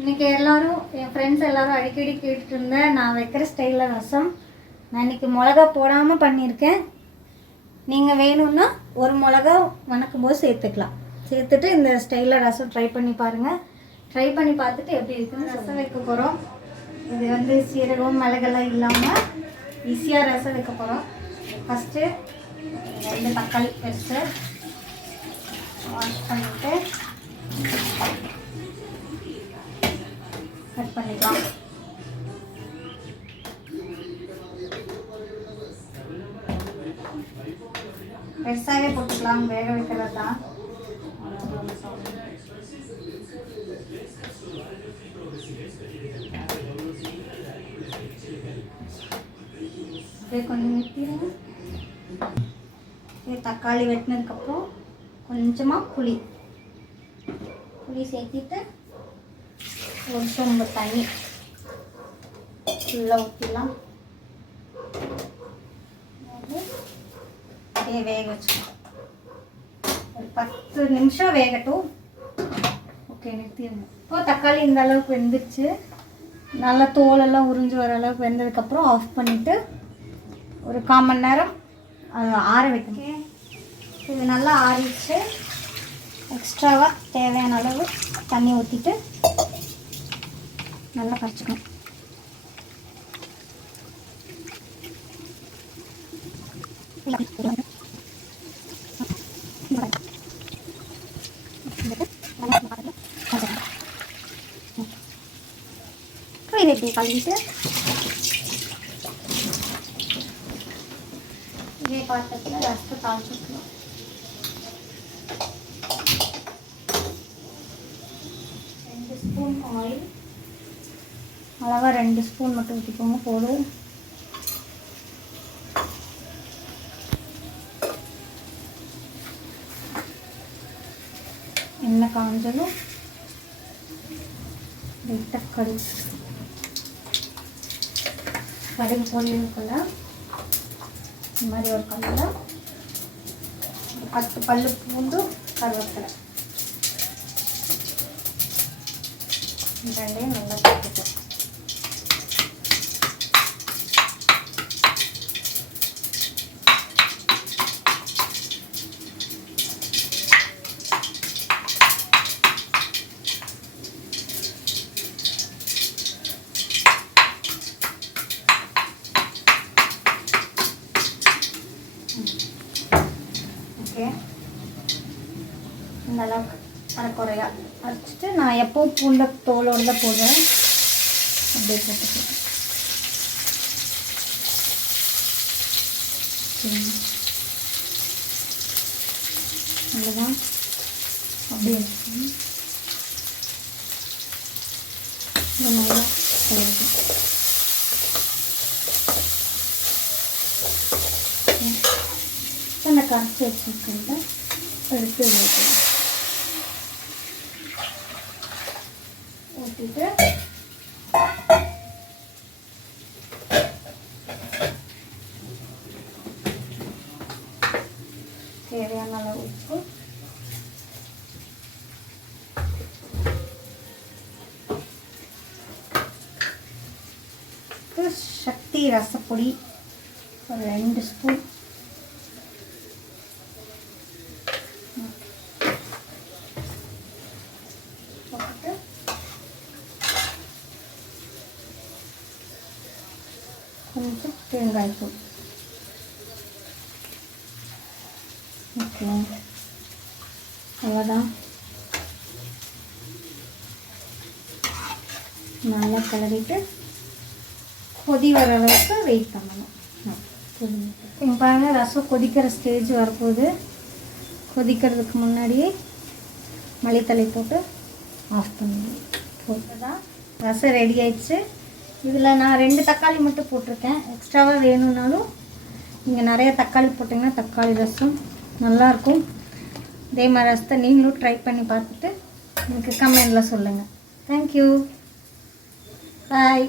இன்றைக்கி எல்லோரும் என் ஃப்ரெண்ட்ஸ் எல்லோரும் அடிக்கடி கேட்டுட்டு இருந்தேன் நான் வைக்கிற ஸ்டைலில் ரசம். நான் இன்றைக்கி மிளகா போடாமல் பண்ணியிருக்கேன். நீங்கள் வேணும்னா ஒரு மிளகா வணக்கும் போது சேர்த்துட்டு இந்த ஸ்டைலில் ரசம் ட்ரை பண்ணி பாருங்கள். ட்ரை பண்ணி பார்த்துட்டு எப்படி இருக்குன்னு ரசம் வைக்க போகிறோம். இது சீரகம் மிளகெல்லாம் இல்லாமல் ஈஸியாக ரசம் வைக்க போகிறோம். ஃபஸ்ட்டு 2 தக்காளி பெருசு வாஷ் பண்ணிவிட்டு கட் பண்ணிக்கலாம். பெருசாகவே போட்டுக்கலாம், வேக வைக்கிறது தான். கொஞ்சம் நிறுத்திடுங்க. தக்காளி வெட்டினதுக்கப்புறம் கொஞ்சமாக புளி சேர்த்திட்டு ஒரு சொம்பு தண்ணி ஃபுல்லாக ஊற்றிடலாம். அப்படியே வேக வச்சுக்கலாம். ஒரு 10 நிமிஷம் வேகட்டும். ஓகே, நிறுத்திடுங்க. இப்போ தக்காளி இந்த அளவுக்கு வெந்துருச்சு. நல்லா தோலெல்லாம் உறிஞ்சி வர அளவுக்கு வெந்ததுக்கப்புறம் ஆஃப் பண்ணிவிட்டு ஒரு 1/4 மணி நேரம் ஆற வைக்கணும். இது நல்லா ஆறிடுச்சு. எக்ஸ்ட்ராவாக தேவையான அளவு தண்ணி ஊற்றிட்டு நல்லா கரைச்சிக்கணும். இதை இப்படி கழுவிட்டு இதே பாத்திரத்தில் ரசத்தை தாளிச்சுக்கணும். ஸ்பூன் ஆயில், அளவாக 2 ஸ்பூன் மட்டும் ஊற்றிக்கோங்க போதும். எண்ணெய் காஞ்சதும் லைட்டாக கடுகு பொரியலுக்குள்ள இந்த மாதிரி ஒரு கல்லில் 10 பல்லு பூண்டு, கருவேப்பிலை ரெண்டையும் நல்லா சேர்த்துக்கலாம். ஓகே, இந்த அளவுக்கு அரைக்குறையா அரைச்சிட்டு நான் எப்போவும் பூண்டை தோலோடு தான் போடுவேன். அப்படியே போட்டுக்கலாம். அவ்வளோதான். அப்படியே நல்லா நான் கரைச்சி வச்சுருக்கிறத எடுத்து வைக்கலாம். ஊற்றிட்டு தேவையான அளவு உப்பு, சக்தி ரசப்பொடி ஒரு 2 ஸ்பூன், கொஞ்சம் தேங்காய்த்தூள். ஓகே, அவ்வளோதான். நல்லா கிளறிட்டு கொதி வர அளவுக்கு வெயிட் பண்ணணும். இங்கே பாருங்கள், ரசம் கொதிக்கிற ஸ்டேஜ் வரப்போகுது. கொதிக்கிறதுக்கு முன்னாடியே மல்லித்தழை போட்டு ஆஃப் பண்ணணும். போட்டுதான் ரசம் ரெடி ஆயிடுச்சு. இதில் நான் 2 தக்காளி மட்டும் போட்டிருக்கேன். எக்ஸ்ட்ராவாக வேணும்னாலும் நீங்கள் நிறைய தக்காளி போட்டிங்கன்னா தக்காளி ரசம் நல்லாயிருக்கும். இதே மாதிரி ரசத்தை நீங்களும் ட்ரை பண்ணி பார்த்துட்டு எனக்கு கமெண்டில் சொல்லுங்கள். தேங்க்யூ, பாய்.